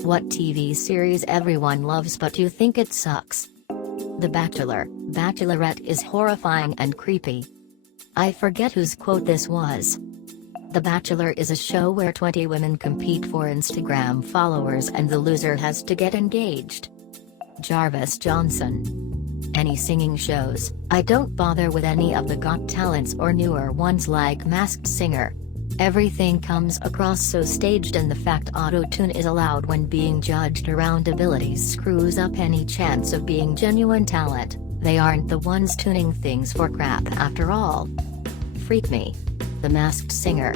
What TV series everyone loves but you think it sucks? The Bachelor, Bachelorette is horrifying and creepy. I forget whose quote this was. The Bachelor is a show where 20 women compete for Instagram followers and the loser has to get engaged. Jarvis Johnson. Any singing shows, I don't bother with any of the Got Talents or newer ones like Masked Singer. Everything comes across so staged, and the fact auto-tune is allowed when being judged around abilities screws up any chance of being genuine talent. They aren't the ones tuning things for crap after all. Freak me. The Masked Singer.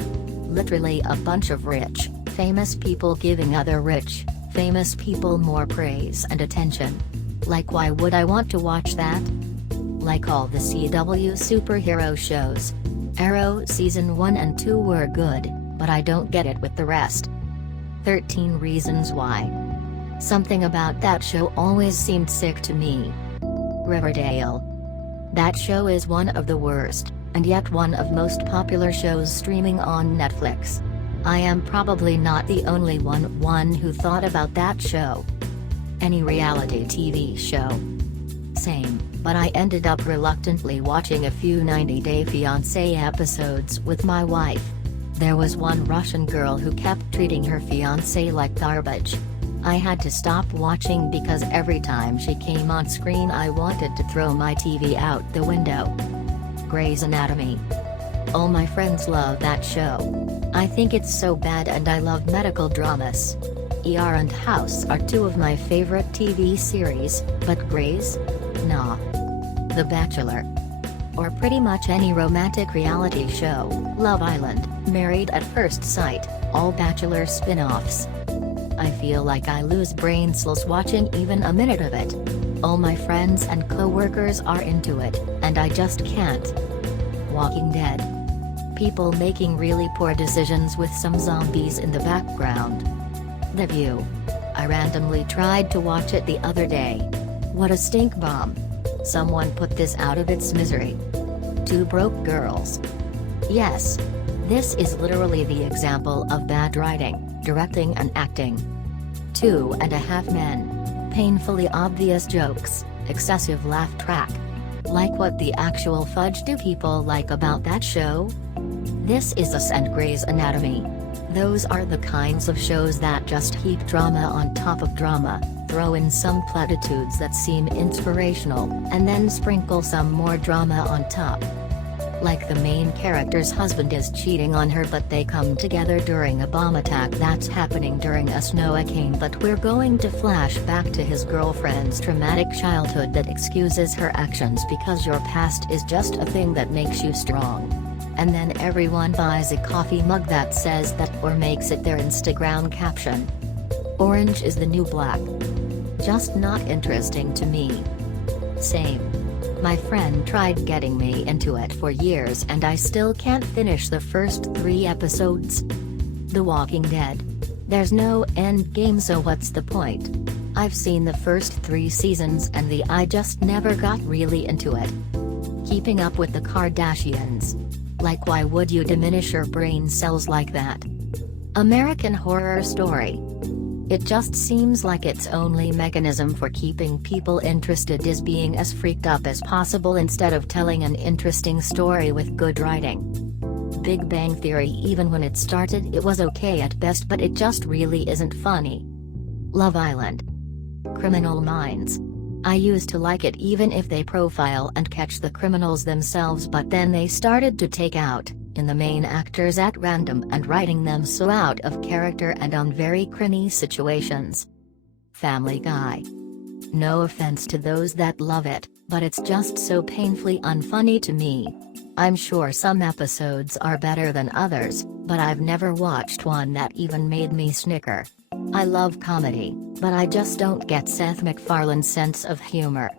Literally a bunch of rich, famous people giving other rich, famous people more praise and attention. Like, why would I want to watch that? Like all the CW superhero shows. Arrow Season 1 and 2 were good, but I don't get it with the rest. 13 Reasons Why. Something about that show always seemed sick to me. Riverdale. That show is one of the worst, and yet one of most popular shows streaming on Netflix. I am probably not the only one who thought about that show. Any reality TV show. Same, but I ended up reluctantly watching a few 90 Day Fiancé episodes with my wife. There was one Russian girl who kept treating her fiancé like garbage. I had to stop watching because every time she came on screen I wanted to throw my TV out the window. Grey's Anatomy. All my friends love that show. I think it's so bad, and I love medical dramas. ER and House are two of my favorite TV series, but Grey's? Nah. The Bachelor. Or pretty much any romantic reality show. Love Island, Married at First Sight, all Bachelor spin-offs. I feel like I lose brain cells watching even a minute of it. All my friends and co-workers are into it, and I just can't. Walking Dead. People making really poor decisions with some zombies in the background. The View. I randomly tried to watch it the other day. What a stink bomb. Someone put this out of its misery. Two Broke Girls. Yes. This is literally the example of bad writing, directing and acting. 2.5 Men. Painfully obvious jokes, excessive laugh track. Like, what the actual fudge do people like about that show? This is Us and Grey's Anatomy. Those are the kinds of shows that just heap drama on top of drama, throw in some platitudes that seem inspirational, and then sprinkle some more drama on top. Like the main character's husband is cheating on her, but they come together during a bomb attack that's happening during a snowcane, but we're going to flash back to his girlfriend's traumatic childhood that excuses her actions because your past is just a thing that makes you strong. And then everyone buys a coffee mug that says that or makes it their Instagram caption. Orange is the New Black. Just not interesting to me. Same. My friend tried getting me into it for years and I still can't finish the first 3 episodes. The Walking Dead. There's no end game, so what's the point? I've seen the first 3 seasons and I just never got really into it. Keeping Up with the Kardashians. Like, why would you diminish your brain cells like that? American Horror Story. It just seems like its only mechanism for keeping people interested is being as freaked up as possible instead of telling an interesting story with good writing. Big Bang Theory. Even when it started it was okay at best, but it just really isn't funny. Love Island. Criminal Minds. I used to like it even if they profile and catch the criminals themselves, but then they started to take out in the main actors at random and writing them so out of character and on very cringy situations. Family Guy. No offense to those that love it, but it's just so painfully unfunny to me. I'm sure some episodes are better than others, but I've never watched one that even made me snicker. I love comedy, but I just don't get Seth MacFarlane's sense of humor.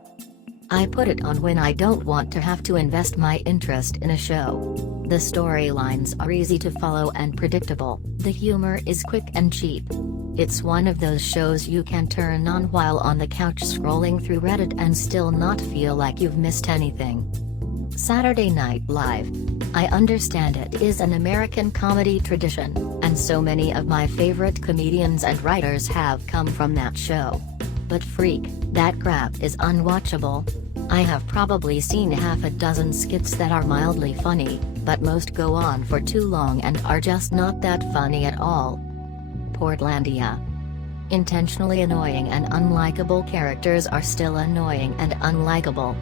I put it on when I don't want to have to invest my interest in a show. The storylines are easy to follow and predictable, the humor is quick and cheap. It's one of those shows you can turn on while on the couch scrolling through Reddit and still not feel like you've missed anything. Saturday Night Live. I understand it is an American comedy tradition, And so many of my favorite comedians and writers have come from that show. But freak, that crap is unwatchable. I have probably seen half a dozen skits that are mildly funny, but most go on for too long and are just not that funny at all. Portlandia. Intentionally annoying and unlikable characters are still annoying and unlikable.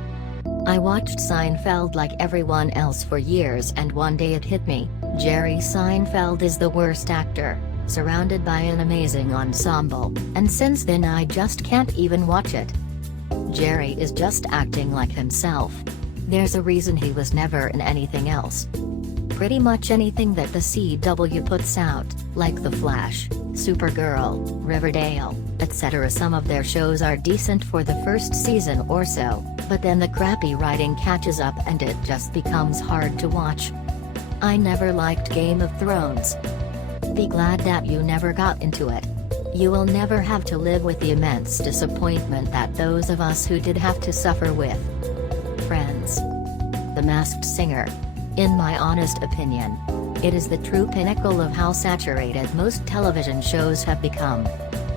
I watched Seinfeld like everyone else for years, and one day it hit me, Jerry Seinfeld is the worst actor, surrounded by an amazing ensemble, and since then I just can't even watch it. Jerry is just acting like himself. There's a reason he was never in anything else. Pretty much anything that the CW puts out, like The Flash, Supergirl, Riverdale, etc. Some of their shows are decent for the first season or so, but then the crappy writing catches up and it just becomes hard to watch. I never liked Game of Thrones. Be glad that you never got into it. You will never have to live with the immense disappointment that those of us who did have to suffer with. Friends. The Masked Singer. In my honest opinion, it is the true pinnacle of how saturated most television shows have become.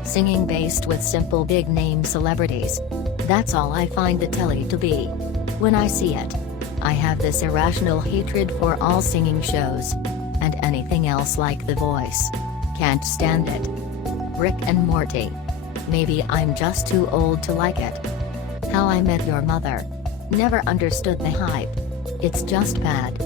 Singing based with simple big-name celebrities. That's all I find the telly to be. When I see it, I have this irrational hatred for all singing shows. And anything else like The Voice. Can't stand it. Rick and Morty. Maybe I'm just too old to like it. How I Met Your Mother. Never understood the hype. It's just bad.